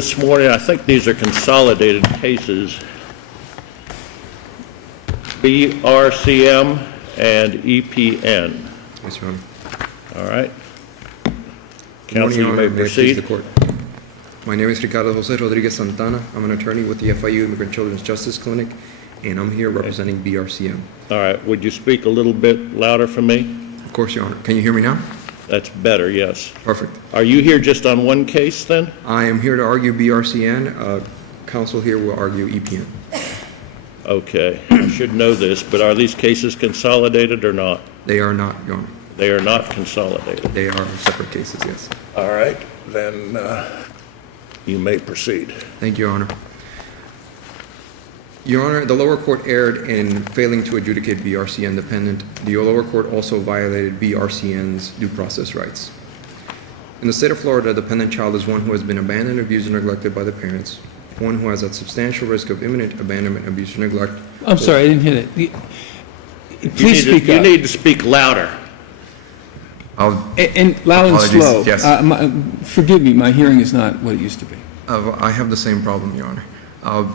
This morning, I think these are consolidated cases, BRCM and EPN. Yes, Your Honor. All right. Good morning, Counsel, Your you Honor. may May it please the proceed. court. My name is Ricardo Jose Rodriguez Santana. I'm an attorney with the FIU Immigrant Children's Justice Clinic, and I'm here representing BRCM. All right. Would you speak a little bit louder for me? Of course, Your Honor. Can you hear me now? That's better, yes. Perfect. Are you here just on one case, then? I am here to argue BRCN. Counsel here will argue EPN. Okay. I should know this, but are these cases consolidated or not? They are not, Your Honor. They are not consolidated. They are separate cases, yes. All right. Then you may proceed. Thank you, Your Honor. Your Honor, the lower court erred in failing to adjudicate BRCN dependent. The lower court also violated BRCN's due process rights. In the state of Florida, a dependent child is one who has been abandoned, abused, or neglected by the parents, one who has a substantial risk of imminent abandonment, abuse, or neglect. I'm sorry, I didn't hit it. Please speak You up. need to speak louder. And loud and Apologies, slow. yes. Forgive me, my hearing is not what it used to be. I have the same problem, Your Honor.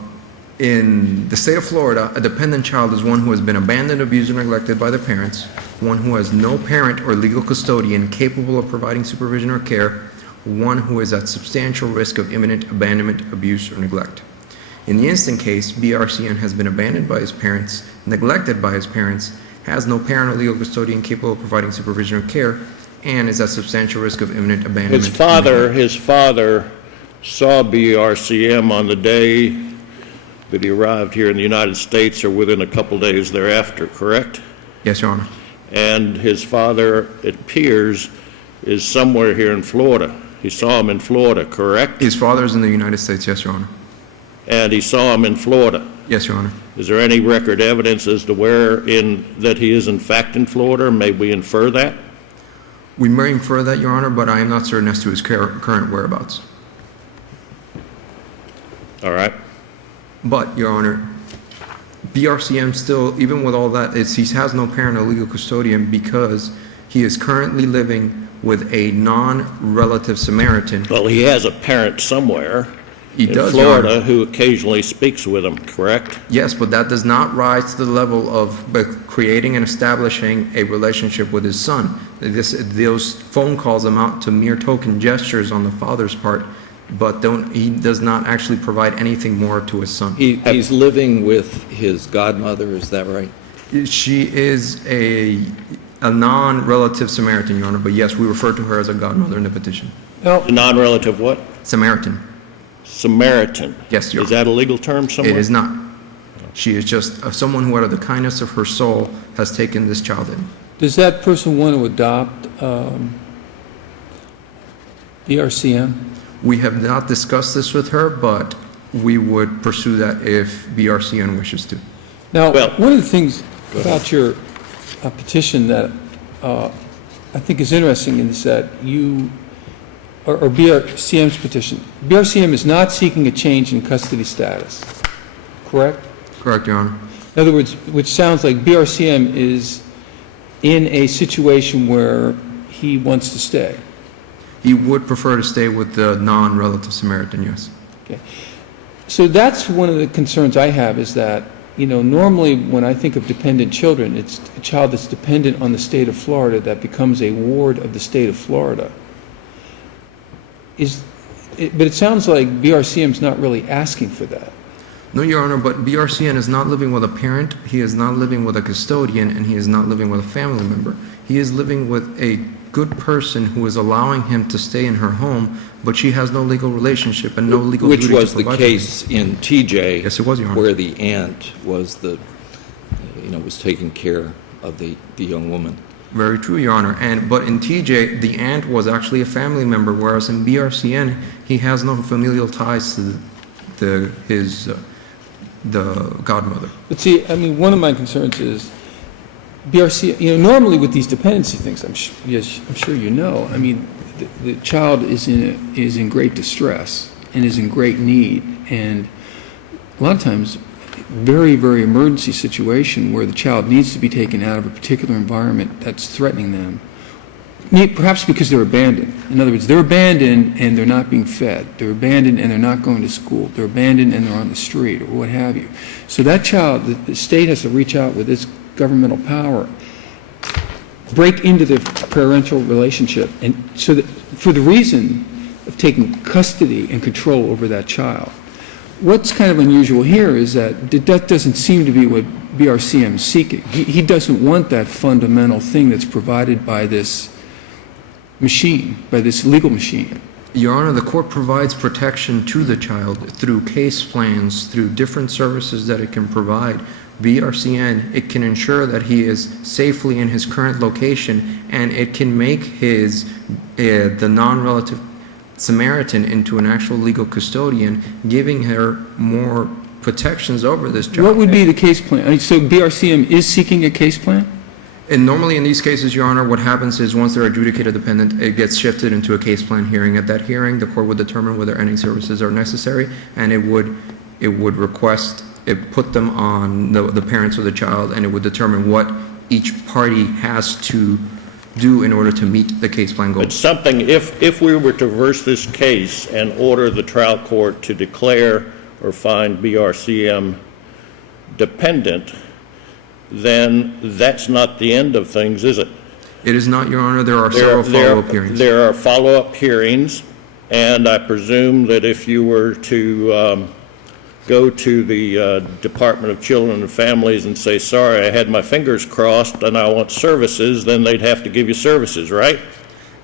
In the state of Florida, a dependent child is one who has been abandoned, abused, or neglected by the parents, one who has no parent or legal custodian capable of providing supervision or care, one who is at substantial risk of imminent abandonment, abuse, or neglect. In the instant case, BRCN has been abandoned by his parents, neglected by his parents, has no parent or legal custodian capable of providing supervision or care, and is at substantial risk of imminent abandonment. His father saw BRCM on the day that he arrived here in the United States or within a couple days thereafter, correct? Yes, Your Honor. And his father, it appears, is somewhere here in Florida. He saw him in Florida, correct? His father is in the United States, yes, Your Honor. And he saw him in Florida. Yes, Your Honor. Is there any record evidence as to that he is in fact in Florida? May we infer that? We may infer that, Your Honor, but I am not certain as to his current whereabouts. All right. But, Your Honor, BRCM still, even with all that, he has no parent or legal custodian because he is currently living with a non-relative Samaritan. Well, he has a parent somewhere He in does, Your Florida Honor. wose occasionally speaks with him, correct? Yes, but that does not rise to the level of creating and establishing a relationship with his son. Those phone calls amount to mere token gestures on the father's part, but he does not actually provide anything more to his son. He's living with his godmother, is that right? She is a non-relative Samaritan, Your Honor, but yes, we refer to her as a godmother in the petition. No, A non-relative what? Samaritan. Samaritan. Yes, Your Is that a legal term somewhere? It is not. She is just someone who, out of the kindness of her soul, has taken this child in. does that person want to adopt BRCM? We have not discussed this with her, but we would pursue that if BRCN wishes to. Now, Well- one of the things about your petition that I think is interesting is that or BRCM's petition, BRCM is not seeking a change in custody status, correct? Correct, Your Honor. In other words, which sounds like BRCM is in a situation where he wants to stay. He would prefer to stay with the non-relative Samaritan, yes. Okay. So that's one of the concerns I have is that, normally when I think of dependent children, it's a child that's dependent on the state of Florida that becomes a ward of the state of Florida. But it sounds like BRCM's not really asking for that. No, Your Honor, but BRCN is not living with a parent, he is not living with a custodian, and he is not living with a family member. He is living with a good person who is allowing him to stay in her home, but she has no legal relationship and no legal duty Which to was the provide for him. case in TJ. Yes, it was, Your Honor. Where the aunt was was taking care of the young woman. Very true, Your Honor. But in TJ, the aunt was actually a family member, whereas in BRCN, he has no familial ties to the godmother. But see, one of my concerns is BRC, normally with these dependency things, I'm sure you know, the child is in great distress and is in great need, and a lot of times, very, very emergency situation where the child needs to be taken out of a particular environment that's threatening them Perhaps because they're abandoned. In other words, they're abandoned and they're not being fed. They're abandoned and they're not going to school. They're abandoned and they're on the street or what have you. So that child, the state has to reach out with its governmental power, break into the parental relationship, and so that for the reason of taking custody and control over that child. What's kind of unusual here is that doesn't seem to be what BRCM is seeking. He doesn't want that fundamental thing that's provided by this machine, by this legal machine. Your Honor, the court provides protection to the child through case plans, through different services that it can provide. BRCN, it can ensure that he is safely in his current location, and it can make the non-relative Samaritan into an actual legal custodian, giving her more protections over this child. What would be the case plan? So BRCM is seeking a case plan? And normally in these cases, Your Honor, what happens is once they're adjudicated dependent, it gets shifted into a case plan hearing. At that hearing, the court would determine whether any services are necessary, and it would request, it put them on the parents of the child, and it would determine what each party has to do in order to meet the case plan goals. But something, if we were to reverse this case and order the trial court to declare or find BRCM dependent, then that's not the end of things, is it? It is not, Your Honor. There are several follow-up hearings. There are follow-up hearings, and I presume that if you were to go to the Department of Children and Families and say, sorry, I had my fingers crossed and I want services, then they'd have to give you services, right?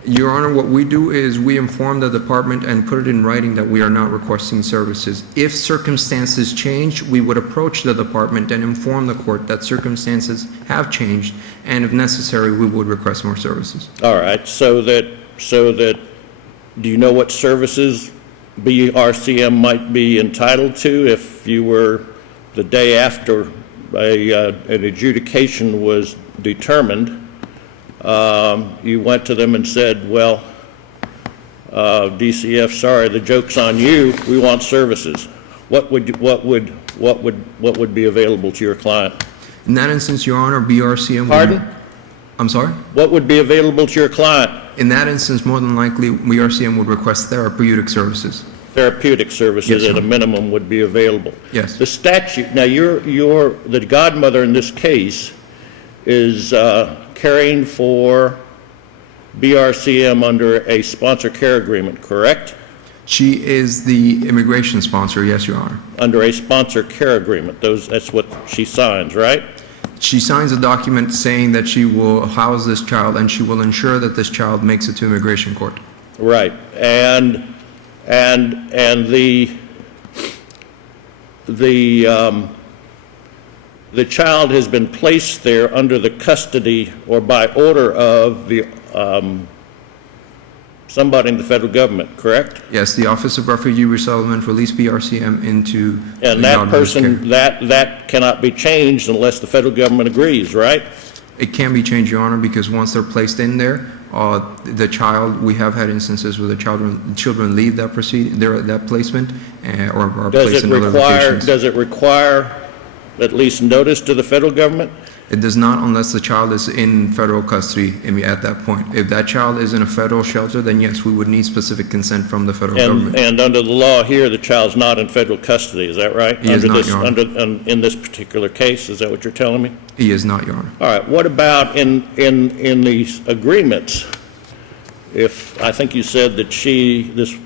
Your Honor, what we do is we inform the department and put it in writing that we are not requesting services. If circumstances change, we would approach the department and inform the court that circumstances have changed, and if necessary, we would request more services. All right, so that, do you know what services BRCM might be entitled to if you were, the day after an adjudication was determined, you went to them and said, well, DCF, sorry, the joke's on you, we want services. What would be available to your client? In that instance, Your Honor, BRCM would... Pardon? I'm sorry? What would be available to your client? In that instance, more than likely, BRCM would request therapeutic services. Therapeutic services Yes, at a sir. minimum would be available. Yes. The statute, now the godmother in this case is caring for BRCM under a sponsor care agreement, correct? She is the immigration sponsor, yes, Your Honor. Under a sponsor care agreement, that's what she signs, right? She signs a document saying that she will house this child and she will ensure that this child makes it to immigration court. Right, and the child has been placed there under the custody or by order of the somebody in the federal government, correct? Yes, the Office of Refugee Resettlement released BRCM into And the that godmother's person, care. that cannot be changed unless the federal government agrees, right? It can be changed, Your Honor, because once they're placed in there, the child, we have had instances where the children leave that that placement or are placed in other locations. Does it require at least notice to the federal government? It does not unless the child is in federal custody at that point. If that child is in a federal shelter, then yes, we would need specific consent from the federal government. And under the law here, the child's not in federal custody, is that right? He is not, Your Honor. In this particular case, is that what you're telling me? He is not, Your Honor. All right, what about in these agreements? If, I think you said that this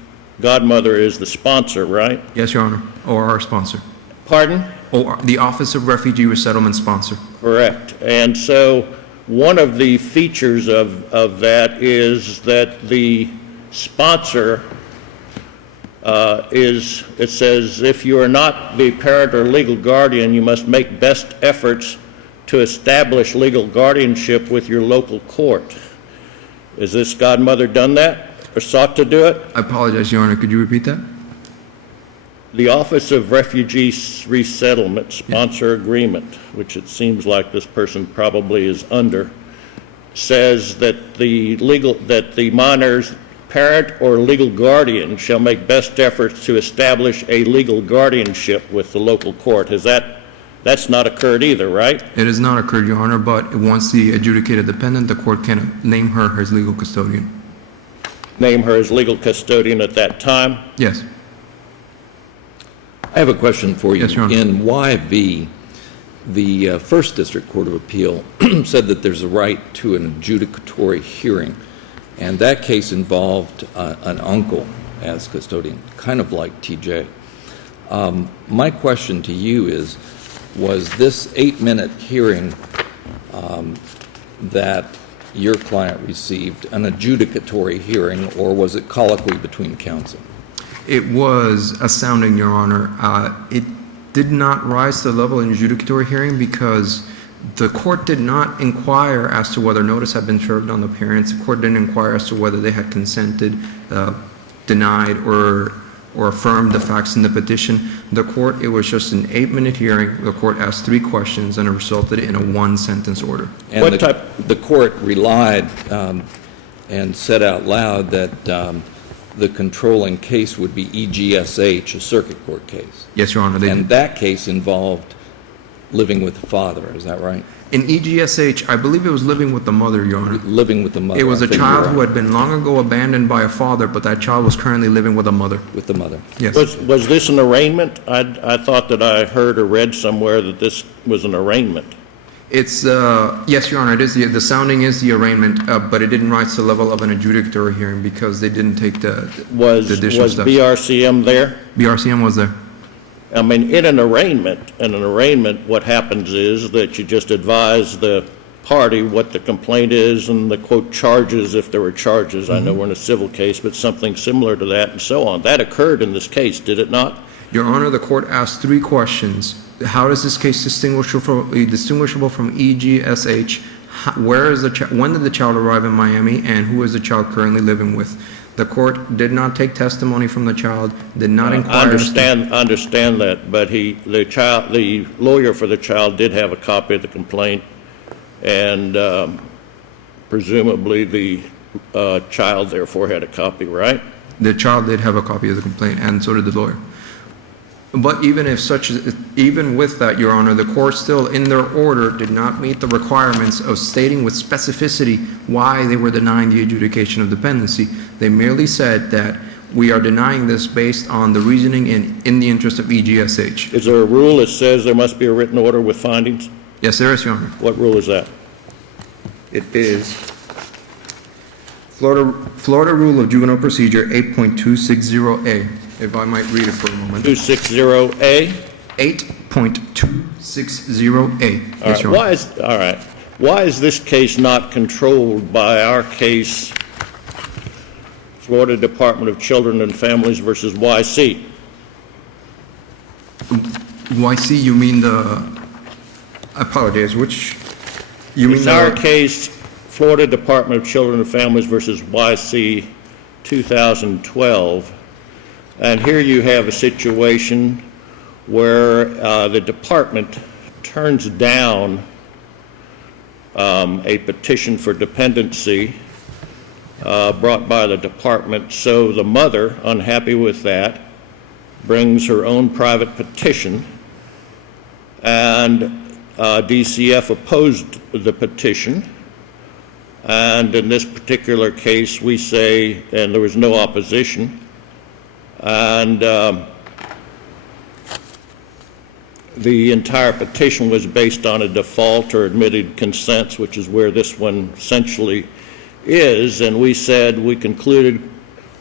godmother is the sponsor, right? Yes, Your Honor, or our sponsor. Pardon? Or the Office of Refugee Resettlement sponsor. Correct. And so one of the features of that is that the sponsor it says, if you are not the parent or legal guardian, you must make best efforts to establish legal guardianship with your local court. Has this godmother done that or sought to do it? I apologize, Your Honor. Could you repeat that? The Office of Refugee Resettlement Sponsor Agreement, which it seems like this person probably is under, says that the minor's parent or legal guardian shall make best efforts to establish a legal guardianship with the local court. Has that That's not occurred either, right? It has not occurred, Your Honor, but once the adjudicated dependent, the court can name her as legal custodian. Name her as legal custodian at that time? Yes. I have a question for you. Yes, Your Honor. In YV, the First District Court of Appeal said that there's a right to an adjudicatory hearing, and that case involved an uncle as custodian, kind of like TJ. My question to you is, was this 8-minute hearing that your client received an adjudicatory hearing, or was it colloquy between counsel? It was astounding, Your Honor. It did not rise to the level of an adjudicatory hearing because the court did not inquire as to whether notice had been served on the parents. The court didn't inquire as to whether they had consented, denied, or affirmed the facts in the petition. The court, it was just an 8-minute hearing. The court asked 3 questions, and it resulted in a 1-sentence order. And What the court relied and said out loud that the controlling case would be EGSH, a circuit court case. Yes, Your Honor. And that case involved living with the father, is that right? In EGSH, I believe it was living with the mother, Your Honor. Living with the mother. It was I a think you're child who right. had been long ago abandoned by a father, but that child was currently living with a mother. With the mother. Yes. Was this an arraignment? I thought that I heard or read somewhere that this was an arraignment. It's, yes, Your Honor, it is, the sounding is the arraignment, but it didn't rise to the level of an adjudicatory hearing because they didn't take the additional steps. BRCM there? BRCM was there. I mean, in an arraignment, what happens is that you just advise the party what the complaint is and the, quote, charges, if there were charges. I know we're in a civil case, but something similar to that and so on. That occurred in this case, did it not? Your Honor, the court asked 3 questions. How is this case distinguishable from EGSH? Where is when did the child arrive in Miami, and who is the child currently living with? The court did not take testimony from the child, did not inquire. I understand that, but the lawyer for the child did have a copy of the complaint, and presumably the child therefore had a copy, right? The child did have a copy of the complaint, and so did the lawyer. But even with that, Your Honor, the court still, in their order, did not meet the requirements of stating with specificity why they were denying the adjudication of dependency. They merely said that we are denying this based on the reasoning in the interest of EGSH. Is there a rule that says there must be a written order with findings? Yes, there is, Your Honor. What rule is that? It is Florida Rule of Juvenile Procedure 8.260A, if I might read it for a moment. 260A? 8.260A. Yes, Your Honor. Why is this case not controlled by our case, Florida Department of Children and Families versus YC? YC, you mean I apologize, which, you mean It's our case, Florida Department of Children and Families versus YC 2012. And here you have a situation where the department turns down a petition for dependency brought by the department. So the mother, unhappy with that, brings her own private petition, and DCF opposed the petition. And in this particular case, we say, and there was no opposition, and the entire petition was based on a default or admitted consents, which is where this one essentially is. And we said, we concluded,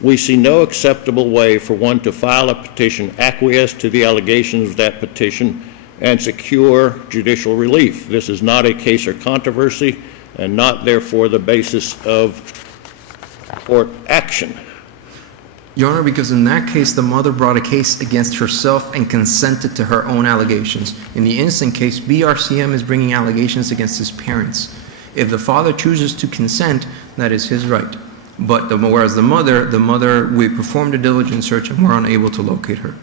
we see no acceptable way for one to file a petition, acquiesce to the allegations of that petition, and secure judicial relief. This is not a case or controversy, and not therefore the basis of court action. Your Honor, because in that case, the mother brought a case against herself and consented to her own allegations. In the instant case, BRCM is bringing allegations against his parents. If the father chooses to consent, that is his right. But whereas the mother, we performed a diligent search and were unable to locate her.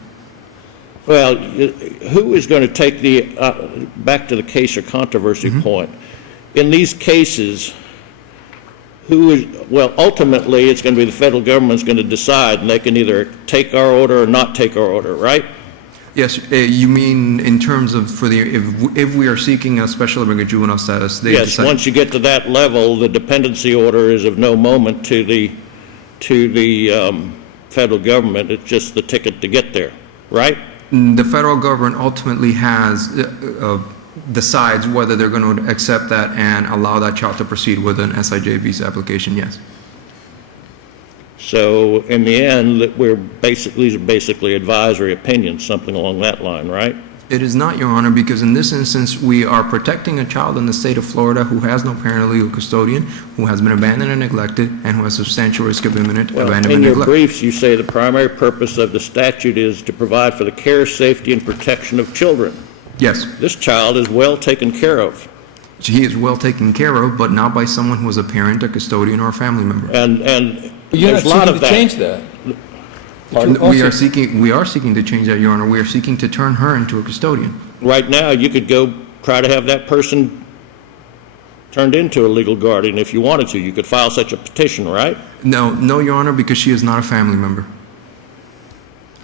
Well, who is going to take the, back to the case or controversy point? In these cases, ultimately, it's going to be the federal government's going to decide, and they can either take our order or not take our order, right? Yes, you mean in terms of if we are seeking a special immigrant juvenile status, they Yes, decide. once you get to that level, the dependency order is of no moment to the federal government. It's just the ticket to get there, right? The federal government ultimately decides whether they're going to accept that and allow that child to proceed with an SIJ visa application, yes. So in the end, these are basically advisory opinions, something along that line, right? It is not, Your Honor, because in this instance, we are protecting a child in the state of Florida who has no parent or legal custodian, who has been abandoned and neglected, and who has substantial risk of imminent abandonment In and your neglect. briefs, you say the primary purpose of the statute is to provide for the care, safety, and protection of children. Yes, This child is well taken care of. he is well taken care of, but not by someone who is a parent, a custodian, or a family member. And You're there's not a lot seeking of to that. change that. We are seeking to change that, Your Honor. We are seeking to turn her into a custodian. Right now, you could go try to have that person turned into a legal guardian if you wanted to. You could file such a petition, right? No, Your Honor, because she is not a family member.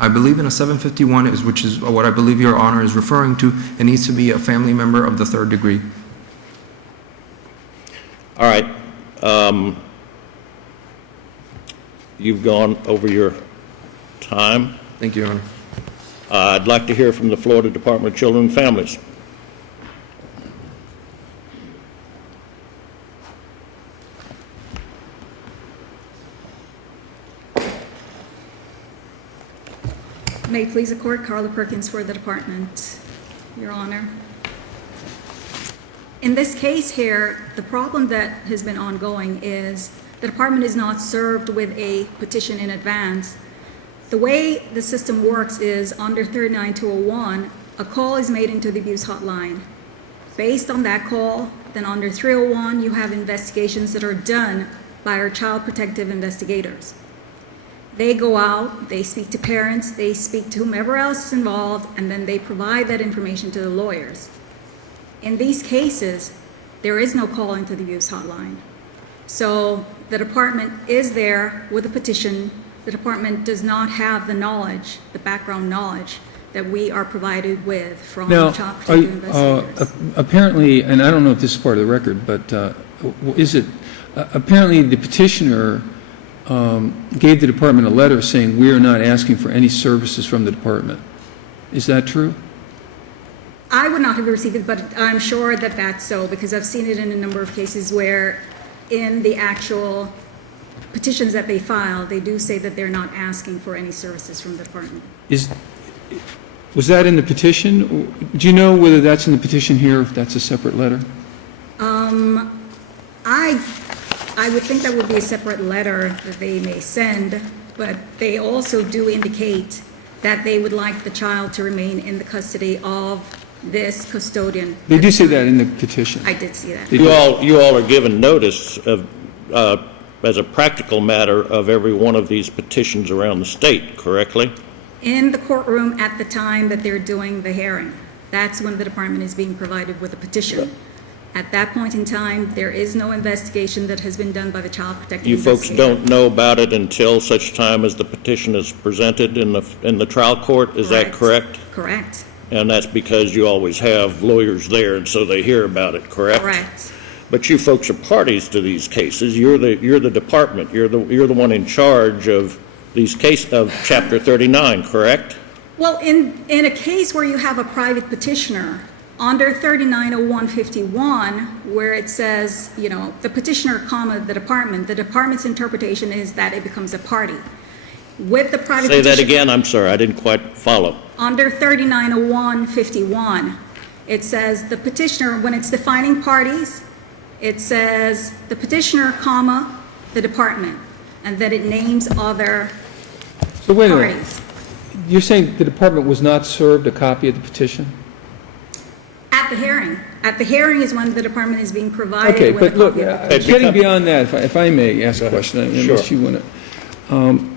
I believe in a 751, which is what I believe Your Honor is referring to, it needs to be a family member of the third degree. All right. You've gone over your time. Thank you, Your Honor. I'd like to hear from the Florida Department of Children and Families. May it please the court, Carla Perkins for the department, Your Honor. In this case here, the problem that has been ongoing is the department is not served with a petition in advance. The way the system works is under 39201, a call is made into the abuse hotline. Based on that call, then under 301, you have investigations that are done by our child protective investigators. They go out, they speak to parents, they speak to whomever else is involved, and then they provide that information to the lawyers. In these cases, there is no call into the abuse hotline. So the department is there with a petition. The department does not have the knowledge, the background knowledge that we are provided with from Now, child protective investigators. apparently, and I don't know if this is part of the record, but apparently the petitioner gave the department a letter saying we are not asking for any services from the department. Is that true? I would not have received it, but I'm sure that that's so, because I've seen it in a number of cases where in the actual petitions that they file, they do say that they're not asking for any services from the department. Was that in the petition? Do you know whether that's in the petition here, if that's a separate letter? I would think that would be a separate letter that they may send, but they also do indicate that they would like the child to remain in the custody of this custodian. They do say that in the petition. I did see that. They You all are given notice of, as a practical matter, of every one of these petitions around the state, correctly? In the courtroom at the time that they're doing the hearing, that's when the department is being provided with a petition. At that point in time, there is no investigation that has been done by the child protective You folks investigator. don't know about it until such time as the petition is presented in the trial court, is that correct? Correct. And that's because you always have lawyers there, and so they hear about it, correct? Correct. But you folks are parties to these cases. You're the department. You're the one in charge of these of Chapter 39, correct? Well, in a case where you have a private petitioner, under 390151, where it says, the petitioner, the department's interpretation is that it becomes a party. With the private Say petitioner. that again, I'm sorry, I didn't quite follow. Under 390151, it says the petitioner, when it's defining parties, it says the petitioner, the department, and then it names other So wait a minute. parties. You're saying the department was not served a copy of the petition? At the hearing. At the hearing is when the department is being provided Okay, with a but look, copy of the petition. getting beyond that, if I may ask a question, unless you want to.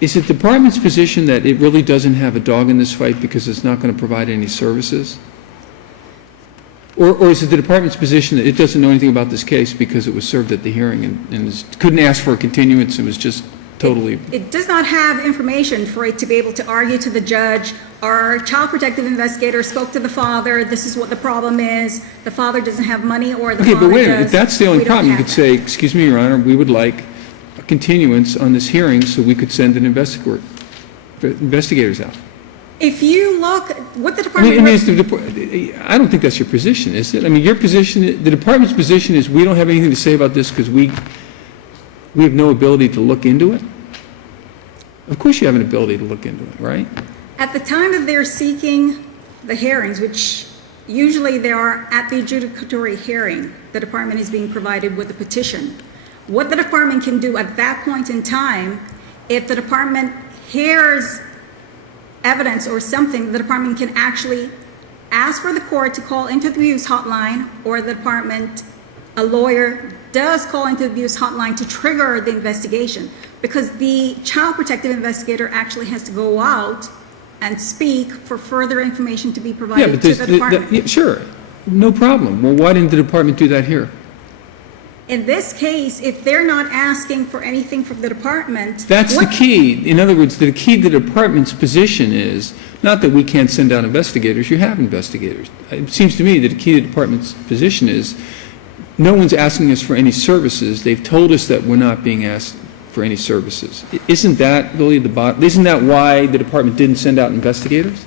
Is it the department's position that it really doesn't have a dog in this fight because it's not going to provide any services? Or is it the department's position that it doesn't know anything about this case because it was served at the hearing and couldn't ask for a continuance, it was just totally, It does not have information for it to be able to argue to the judge, our child protective investigator spoke to the father, this is what the problem is, the father doesn't have money, or the okay, father but wait a minute, does. if that's the only We don't problem, you have could that. say, excuse me, Your Honor, we would like a continuance on this hearing so we could send an investigators out. If you look, what the I mean, department, I don't think that's your position, is it? I mean, your position, the department's position is we don't have anything to say about this because we have no ability to look into it? Of course you have an ability to look into it, right? at the time that they're seeking the hearings, which usually they are at the adjudicatory hearing, the department is being provided with a petition. What the department can do at that point in time, if the department hears evidence or something, the department can actually ask for the court to call into the abuse hotline, or the department, a lawyer does call into the abuse hotline to trigger the investigation, because the child protective investigator actually has to go out and speak for further information to be Yeah, provided but to the department. yeah, sure, no problem. Well, why didn't the department do that here? In this case, if they're not asking for anything from the department. That's the what- key. In other words, the key to the department's position is not that we can't send out investigators, you have investigators. It seems to me that the key to the department's position is no one's asking us for any services. They've told us that we're not being asked for any services. Isn't that really isn't that why the department didn't send out investigators?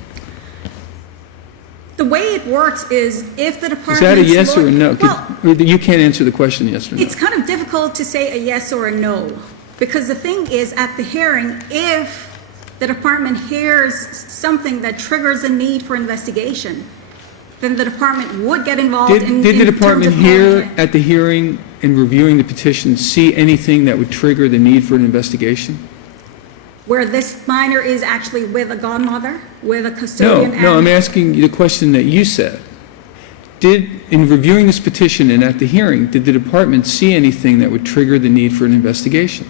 The way it works is if the Is department. that a yes or a no? Well, Or you can't answer the question yes or no. it's kind of difficult to say a yes or a no, because the thing is, at the hearing, if the department hears something that triggers a need for investigation, then the department would get involved in Did the terms department of here calling it. at the hearing and reviewing the petition see anything that would trigger the need for an investigation? Where this minor is actually with a godmother, with a custodian. No, I'm and- asking you the question that you said. In reviewing this petition and at the hearing, did the department see anything that would trigger the need for an investigation?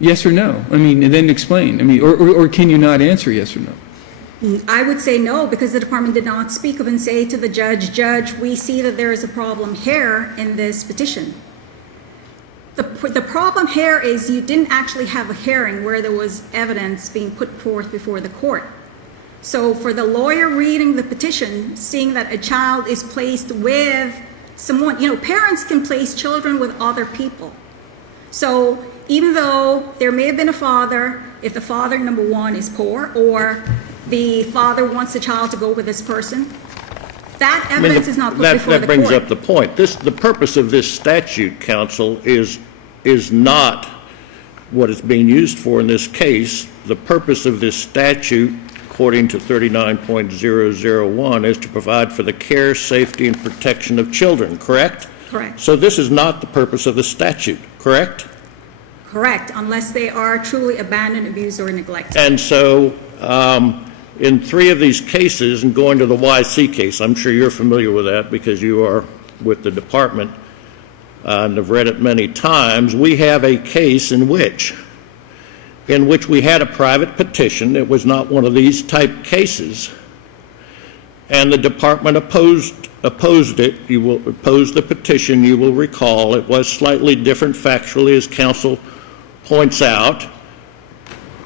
Yes or no? I mean, and then explain. I mean, or can you not answer yes or no? I would say no, because the department did not speak of and say to the judge, Judge, we see that there is a problem here in this petition. The problem here is you didn't actually have a hearing where there was evidence being put forth before the court. So for the lawyer reading the petition, seeing that a child is placed with someone, parents can place children with other people. So even though there may have been a father, if the father, number one, is poor, or the father wants the child to go with this person, that I mean, evidence is not put before the That brings court. up the point. The purpose of this statute, counsel, is not what it's being used for in this case. The purpose of this statute, according to 39.001, is to provide for the care, safety, and protection of children, correct? Correct. So this is not the purpose of the statute, correct? Correct, unless they are truly abandoned, abused, or neglected. And so, in 3 of these cases, and going to the YC case, I'm sure you're familiar with that because you are with the department and have read it many times, we have a case in which we had a private petition. It was not one of these type cases, and the department opposed it. You will oppose the petition, you will recall. It was slightly different factually, as counsel points out,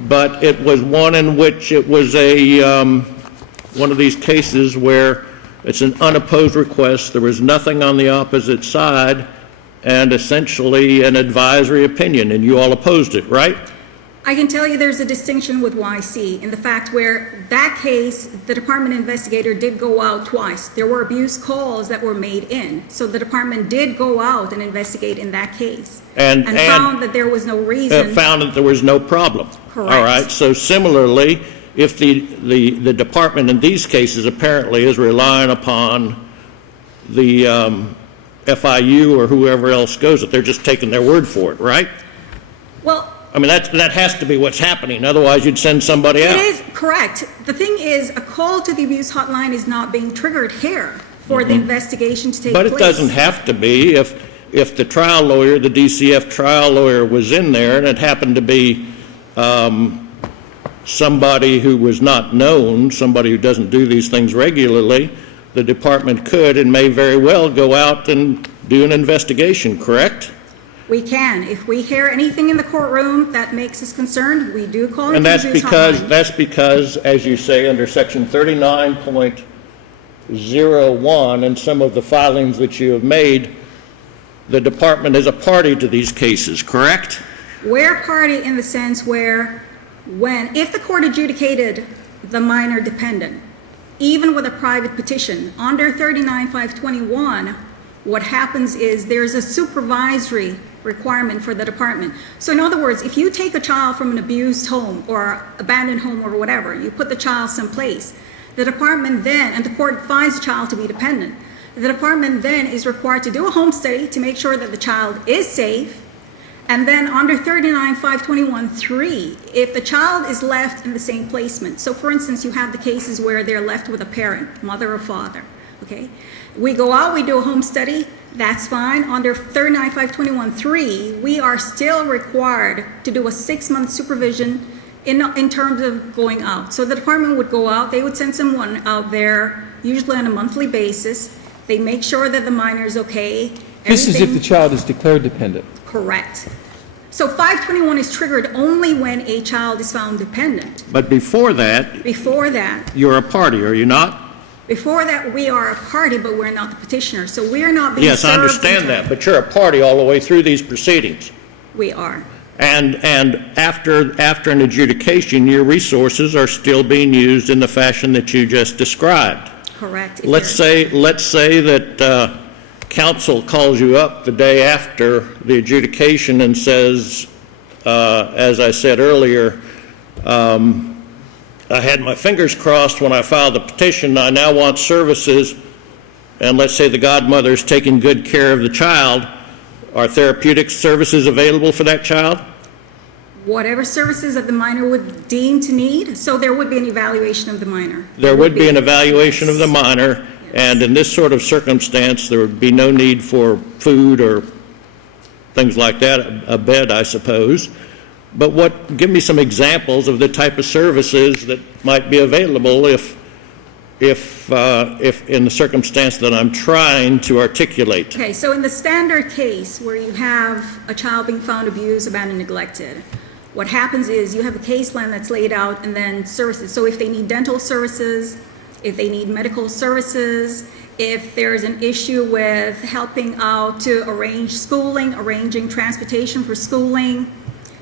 but it was one in which it was one of these cases where it's an unopposed request, there was nothing on the opposite side, and essentially an advisory opinion, and you all opposed it, right? I can tell you there's a distinction with YC in the fact where that case, the department investigator did go out twice. There were abuse calls that were made in, so the department did go out and investigate in that case. And found that there was no reason. Found that there was no problem. Correct. All right, so similarly, if the department in these cases apparently is relying upon the FIU or whoever else goes it, they're just taking their word for it, right? Well, I mean, that has to be what's happening, otherwise you'd send somebody out. it is correct. The thing is, a call to the abuse hotline is not being triggered here for the investigation to take place. But it doesn't have to be. If the trial lawyer, the DCF trial lawyer was in there and it happened to be somebody who was not known, somebody who doesn't do these things regularly, the department could and may very well go out and do an investigation, correct? We can. If we hear anything in the courtroom that makes us concerned, we do call And the that's abuse because, hotline. as you say, under section 39.01 and some of the filings that you have made, the department is a party to these cases, correct? We're a party in the sense where if the court adjudicated the minor dependent, even with a private petition, under 39.521, what happens is there's a supervisory requirement for the department. So in other words, if you take a child from an abused home or abandoned home or whatever, you put the child someplace, the department then, and the court finds the child to be dependent, the department then is required to do a home study to make sure that the child is safe. And then under 39.521(3), if the child is left in the same placement, so for instance, you have the cases where they're left with a parent, mother or father, okay? We go out, we do a home study, that's fine. Under 39.521(3), we are still required to do a 6-month supervision in terms of going out. So the department would go out, they would send someone out there, usually on a monthly basis. They make sure that the minor is okay. This is if Everything- the child is declared dependent. Correct. So 521 is triggered only when a child is found dependent. But before that, Before that, you're a party, are you not? we are a party, but we're not the petitioner. So we're not being served. Yes, I understand that, but you're a party all the way through these proceedings. We are. And after an adjudication, your resources are still being used in the fashion that you just described. Correct. If Let's say that counsel calls you up the day after the adjudication and says, as I said earlier, I had my fingers crossed when I filed the petition. I now want services, and let's say the godmother's taking good care of the child. Are therapeutic services available for that child? whatever services that the minor would deem to need, so there would be an evaluation of the minor. There would be an evaluation of the minor, and in this sort of circumstance, there would be no need for food or things like that, a bed, I suppose. But give me some examples of the type of services that might be available if in the circumstance that I'm trying to articulate. Okay, so in the standard case where you have a child being found abused, abandoned, neglected, what happens is you have a case plan that's laid out and then services. So if they need dental services, if they need medical services, if there's an issue with helping out to arrange schooling, arranging transportation for schooling,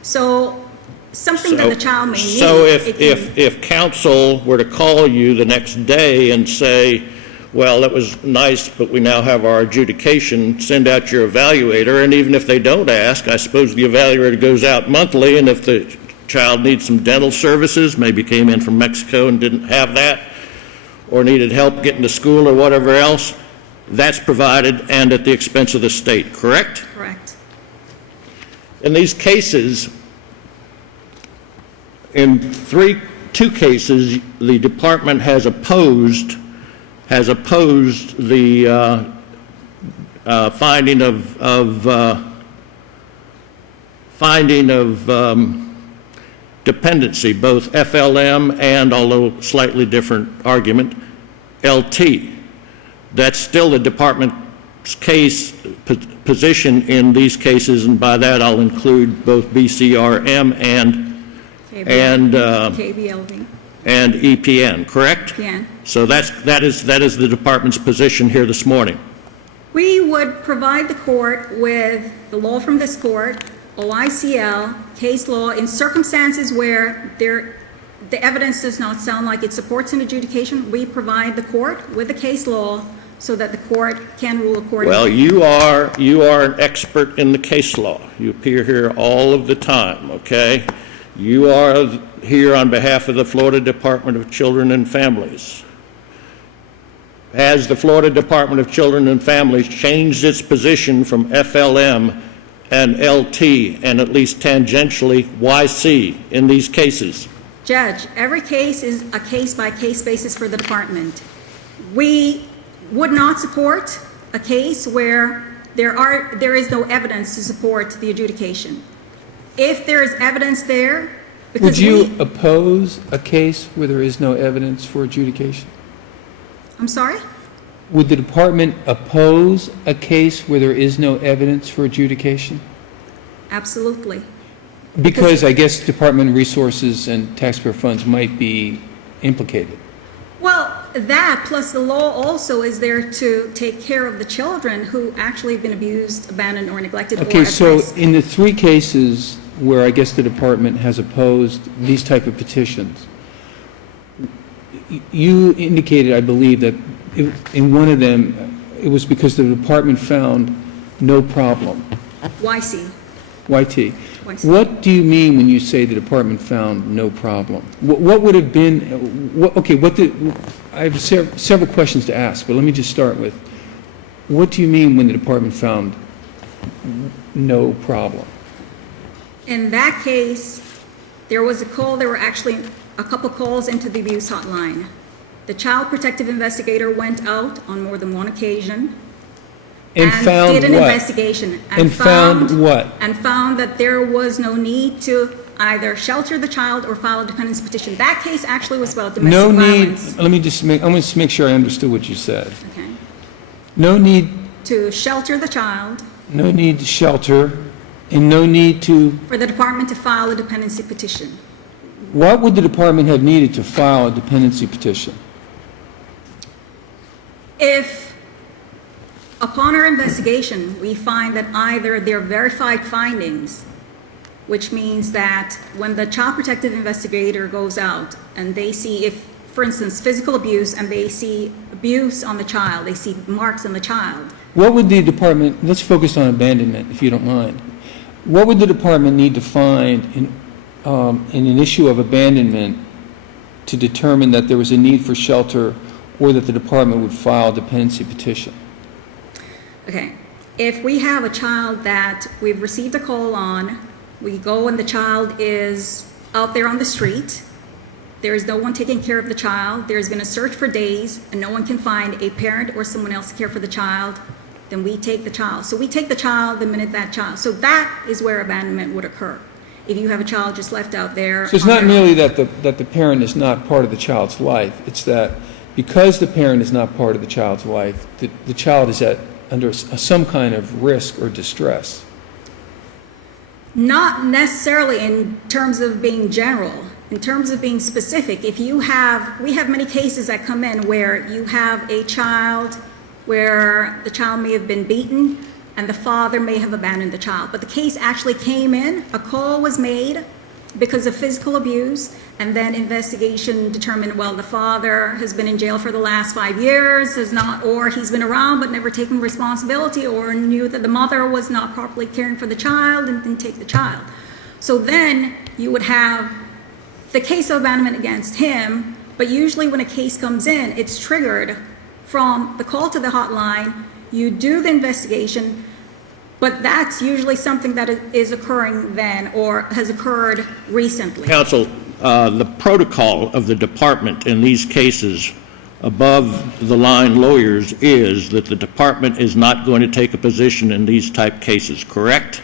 so something that the child may need. So if counsel were to call you the next day and say, well, that was nice, but we now have our adjudication, send out your evaluator, and even if they don't ask, I suppose the evaluator goes out monthly, and if the child needs some dental services, maybe came in from Mexico and didn't have that, or needed help getting to school or whatever else, that's provided and at the expense of the state, correct? Correct. In these cases, in two cases, the department has opposed the finding of dependency, both FLM and, although slightly different argument, LT. That's still the department's position in these cases, and by that I'll include both BRCM and KBLV. And EPN, correct? EPN. So that is the department's position here this morning. We would provide the court with the law from this court, OICL, case law, in circumstances where the evidence does not sound like it supports an adjudication. We provide the court with the case law so that the court can rule accordingly. Well, you are an expert in the case law. You appear here all of the time, okay? You are here on behalf of the Florida Department of Children and Families. Has the Florida Department of Children and Families changed its position from FLM and LT and at least tangentially YC in these cases? Judge, every case is a case-by-case basis for the department. We would not support a case where there is no evidence to support the adjudication. If there is evidence there, because Would you oppose a case where there is no evidence for adjudication? I'm sorry? Would the department oppose a case where there is no evidence for adjudication? absolutely. Because I guess Department of Resources and taxpayer funds might be implicated. Well, that plus the law also is there to take care of the children who actually have been abused, abandoned, or neglected or Okay, at so risk. in the 3 cases where I guess the department has opposed these type of petitions, you indicated, I believe, that in one of them, it was because the department found no problem. YC. YT. YC. What do you mean when you say the department found no problem? What would have been, I have several questions to ask, but let me just start with, what do you mean when the department found no problem? In that case, there was a call, there were actually a couple calls into the abuse hotline. The child protective investigator went out on more than one occasion And found did an what? investigation. And found what? And found that there was no need to either shelter the child or file a dependency petition. That case actually was about domestic No need, violence. let me just make, I'm going to make sure I understood what you said. Okay. No need, To shelter the child, no need to shelter, and no need to, for the department to file a dependency petition. what would the department have needed to file a dependency petition? If, upon our investigation, we find that either they're verified findings, which means that when the child protective investigator goes out and they see if, for instance, physical abuse, and they see abuse on the child, they see marks on the child, What would the department, let's focus on abandonment, if you don't mind. What would the department need to find in an issue of abandonment to determine that there was a need for shelter or that the department would file a dependency petition? okay, if we have a child that we've received a call on, we go and the child is out there on the street, there is no one taking care of the child, there's been a search for days, and no one can find a parent or someone else to care for the child, then we take the child. So we take the child the minute that child, so that is where abandonment would occur. If you have a child just left out there. So it's on not their own. merely that the parent is not part of the child's life, it's that because the parent is not part of the child's life, the child is under some kind of risk or distress. Not necessarily in terms of being general, in terms of being specific. If you have, we have many cases that come in where you have a child where the child may have been beaten and the father may have abandoned the child. But the case actually came in, a call was made because of physical abuse, and then investigation determined, well, the father has been in jail for the last 5 years, has not, or he's been around but never taken responsibility, or knew that the mother was not properly caring for the child and didn't take the child. So then you would have the case of abandonment against him, but usually when a case comes in, it's triggered from the call to the hotline, you do the investigation, but that's usually something that is occurring then or has occurred recently. Counsel, the protocol of the department in these cases, above-the-line lawyers, is that the department is not going to take a position in these type cases, correct?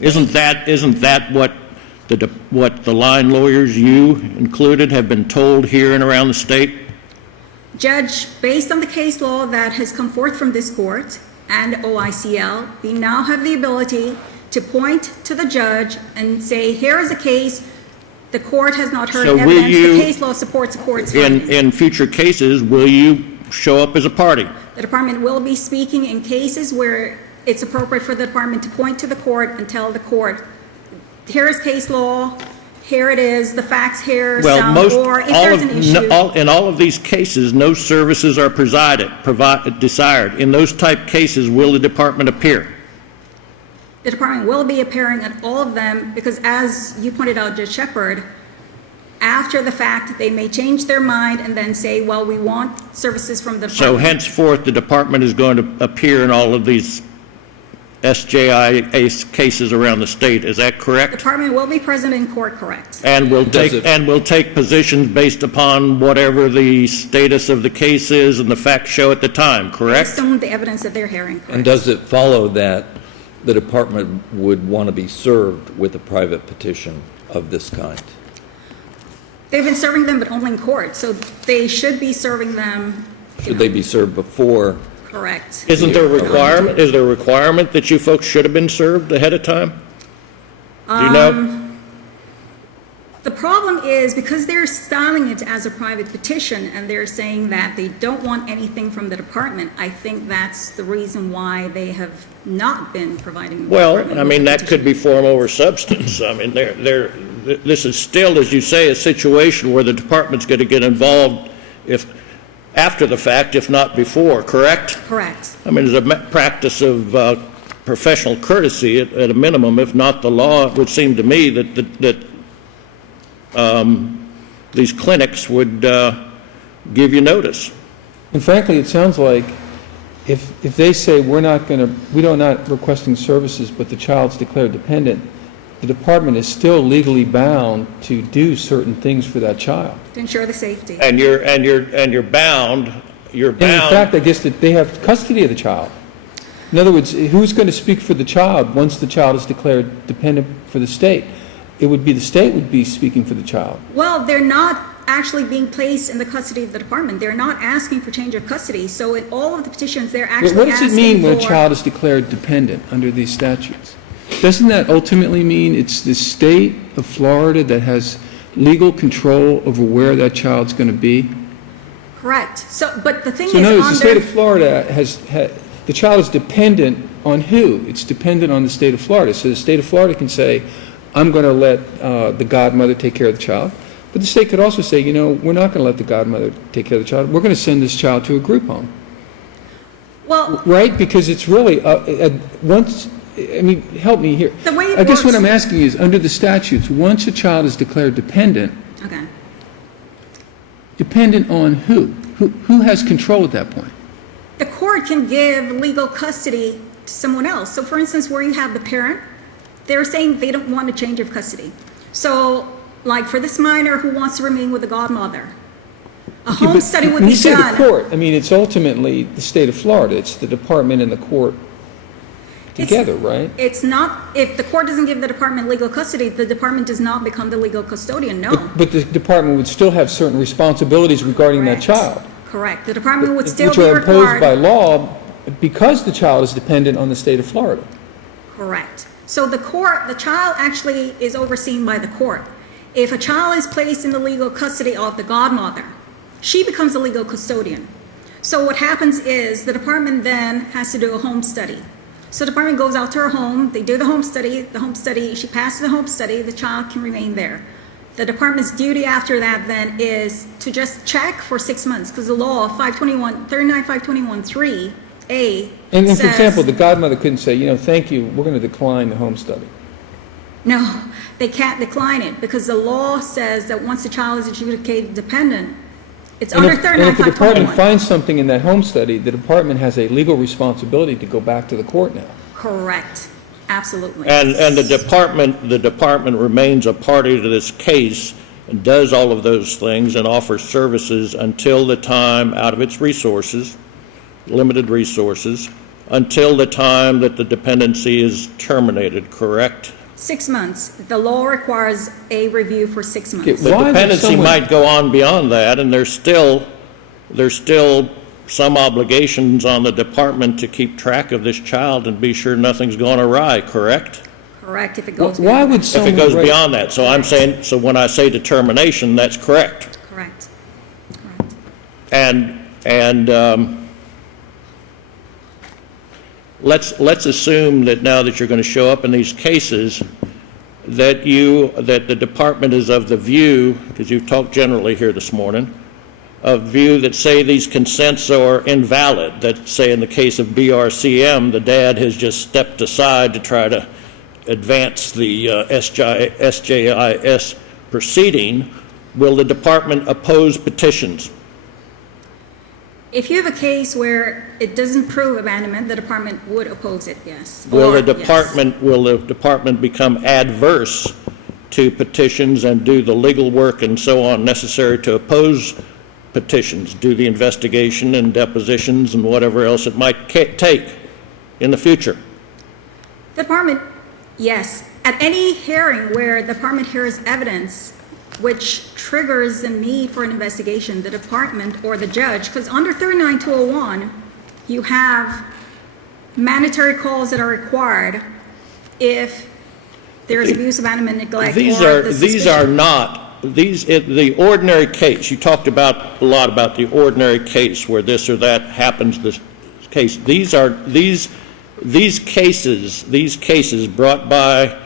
Isn't that what the line lawyers, you included, have been told here and around the state? Judge, based on the case law that has come forth from this court and OICL, we now have the ability to point to the judge and say, here is a case, the court has not heard So will evidence, you, the case law supports the court's finding. in future cases, will you show up as a party? The department will be speaking in cases where it's appropriate for the department to point to the court and tell the court, here is case law, here it is, the facts here Well, sound, most, or if all there's of, an issue. in all of these cases, no services are desired. In those type cases, will the department appear? The department will be appearing at all of them because, as you pointed out, Judge Shepard, after the fact, they may change their mind and then say, well, we want services from the So department. henceforth, the department is going to appear in all of these SJI cases around the state, is that The correct? department will be present in court, correct? And will Does it- take positions based upon whatever the status of the case is and the facts show at the time, correct? Based on the evidence that they're hearing, correct? And does it follow that the department would want to be served with a private petition of this kind? They've been serving them, but only in court, so they should be serving them. Should they be served before Correct. Isn't there a requirement, is there a requirement that you folks should have been served ahead of time? Do you know? The problem is because they're styling it as a private petition and they're saying that they don't want anything from the department, I think that's the reason why they have not been providing. the Well, department I with mean, the that could be petition. form over substance. I mean, this is still, as you say, a situation where the department's going to get involved if, after the fact, if not before, correct? Correct. I mean, there's a practice of professional courtesy at a minimum, if not the law. It would seem to me that these clinics would give you notice. And frankly, it sounds like if they say we're not requesting services, but the child's declared dependent, the department is still legally bound to do certain things for that child. To ensure the safety. And you're bound, And in fact, I guess that they have custody of the child. In other words, who's going to speak for the child once the child is declared dependent for the state? It would be the state would be speaking for the child. Well, they're not actually being placed in the custody of the department. They're not asking for change of custody. So in all of the petitions, they're actually What does it mean when a for- child is declared dependent under these statutes? Doesn't that ultimately mean it's the state of Florida that has legal control over where that child's going to be? Correct. So, but the thing So in is other words, the state of under, Florida the child is dependent on who? It's dependent on the state of Florida. So the state of Florida can say, I'm going to let the godmother take care of the child. But the state could also say, we're not going to let the godmother take care of the child. We're going to send this child to a group home. well, Right? Because it's really, help me here. The way it I guess what works- I'm asking is, under the statutes, once a child is declared dependent, okay. dependent on who? Who has control at that point? The court can give legal custody to someone else. So for instance, where you have the parent, they're saying they don't want a change of custody. So like for this minor who wants to remain with the godmother, a home study would When be you say done. the court, it's ultimately the state of Florida. It's the department and the court together, right? It's not, if the court doesn't give the department legal custody, the department does not become the legal custodian, no. But the department would still have certain responsibilities regarding that Correct. child. Correct. The department would still Which be are imposed by required. law because the child is dependent on the state of Florida. Correct. So the child actually is overseen by the court. If a child is placed in the legal custody of the godmother, she becomes the legal custodian. So what happens is the department then has to do a home study. So the department goes out to her home, they do the home study, she passes the home study, the child can remain there. The department's duty after that then is to just check for 6 months, because the law 39-521-3A And for says- example, the godmother couldn't say, thank you, we're going to decline the home study. No, they can't decline it because the law says that once the child is adjudicated dependent, it's And under if the department 39-521. finds something in that home study, the department has a legal responsibility to go back to the court now. Correct, absolutely. And the department remains a party to this case and does all of those things and offers services until the time, out of its resources, limited resources, until the time that the dependency is terminated, correct? 6 months. The law requires a review for 6 months. Okay, The Why would dependency someone- might go on beyond that, and there's still some obligations on the department to keep track of this child and be sure nothing's gone awry, correct? Correct, if it goes Why beyond would that. If someone... it goes right- beyond that. So I'm saying, so when I say determination, that's correct. Correct. And let's assume that now that you're going to show up in these cases, that the department is of the view, because you've talked generally here this morning, of view that say these consents are invalid, that say in the case of BRCM, the dad has just stepped aside to try to advance the SJIS proceeding, will the department oppose petitions? If you have a case where it doesn't prove abandonment, the department would oppose it, yes. Will Or- the yes. department become adverse to petitions and do the legal work and so on necessary to oppose petitions, do the investigation and depositions and whatever else it might take in the future? The department, yes. At any hearing where the department hears evidence which triggers the need for an investigation, the department or the judge, because under 39-201, you have mandatory calls that are required if there's abuse, abandonment, neglect, These or are, the these suspicion. are not, the ordinary case, you talked about, a lot about the ordinary case where this or that happens, this case. These are, these cases brought by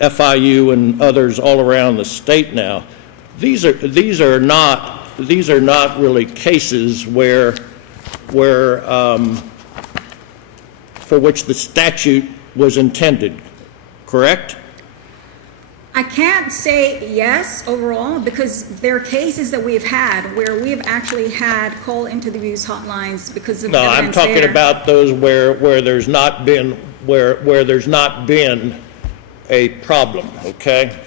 FIU and others all around the state now, these are not really cases where, for which the statute was intended, correct? I can't say yes overall, because there are cases that we've had where we've actually had call into the abuse hotlines because of No, I'm evidence talking there. about those where there's not been, where there's not been a problem, okay?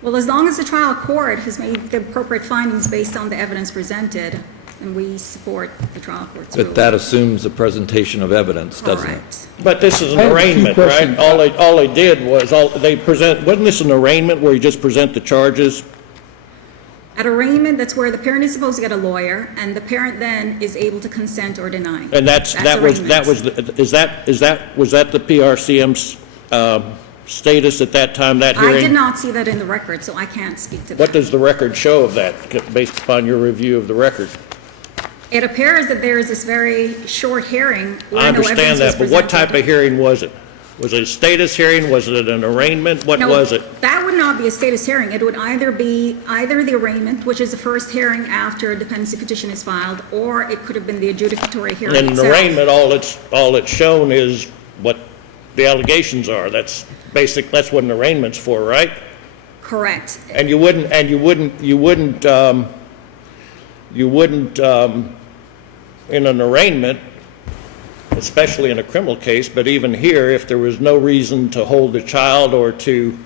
Well, as long as the trial court has made the appropriate findings based on the evidence presented, then we support the trial court's ruling. But that assumes a presentation of evidence, doesn't it? Correct. But this is an I have a few arraignment, right? questions. All they did was, wasn't this an arraignment where you just present the charges? At arraignment, that's where the parent is supposed to get a lawyer, and the parent then is able to consent or deny. And was that the PRCM's status at that time, that hearing? I did not see that in the record, so I can't speak to that. What does the record show of that, based upon your review of the record? It appears that there is this very short hearing I where no understand evidence was that, but what presented. type of hearing was it? Was it a status hearing? Was it an arraignment? What No, was it? that would not be a status hearing. It would either be the arraignment, which is the first hearing after a dependency petition is filed, or it could have been the adjudicatory hearing In an itself. arraignment, all it's shown is what the allegations are. That's what an arraignment's for, right? Correct. And you wouldn't, in an arraignment, especially in a criminal case, but even here, if there was no reason to hold the child or to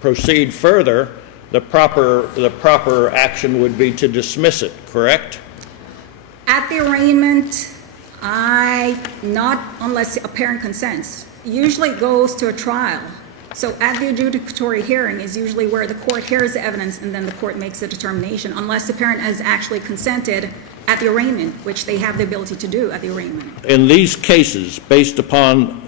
proceed further, the proper action would be to dismiss it, correct? At the arraignment, not unless a parent consents. Usually it goes to a trial. So at the adjudicatory hearing is usually where the court hears the evidence and then the court makes a determination, unless the parent has actually consented at the arraignment, which they have the ability to do at the arraignment. In these cases, based upon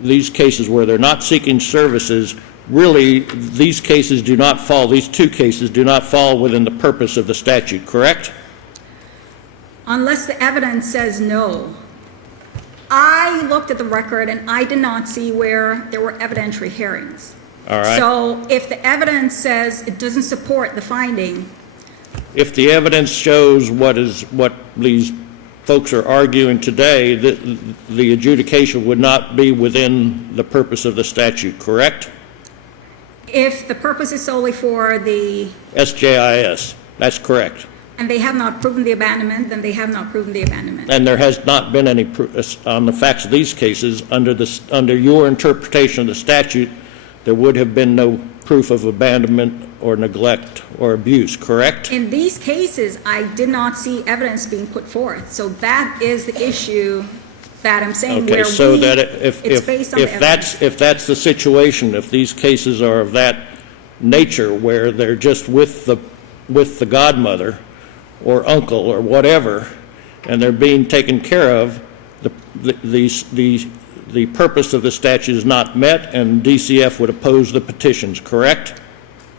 these cases where they're not seeking services, really, these cases do not fall, these two cases do not fall within the purpose of the statute, correct? Unless the evidence says no. I looked at the record and I did not see where there were evidentiary hearings. All right. So if the evidence says it doesn't support the finding, If the evidence shows what these folks are arguing today, the adjudication would not be within the purpose of the statute, correct? if the purpose is solely for the, SJIS, that's correct. and they have not proven the abandonment, then they have not proven the abandonment. And there has not been any, on the facts of these cases, under your interpretation of the statute, there would have been no proof of abandonment or neglect or abuse, correct? In these cases, I did not see evidence being put forth. So that is the issue that I'm saying Okay, where so we, that it's based on the evidence. if that's the situation, if these cases are of that nature where they're just with the godmother or uncle or whatever, and they're being taken care of, the purpose of the statute is not met, and DCF would oppose the petitions, correct?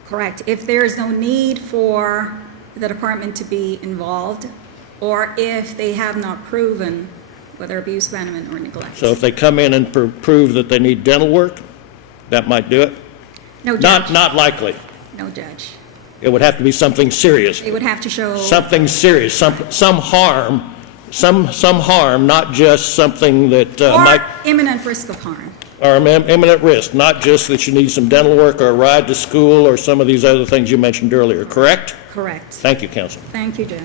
Correct. If there is no need for the department to be involved, or if they have not proven whether abuse, abandonment, or neglect. So if they come in and prove that they need dental work, that might do it? No judge. Not likely. No judge. It would have to be something serious. They would have to show. Something serious, some harm, some harm, not just something that might, Or imminent risk of harm. or imminent risk, not just that you need some dental work or a ride to school or some of these other things you mentioned earlier, correct? Correct. Thank you, counsel. Thank you, Judge.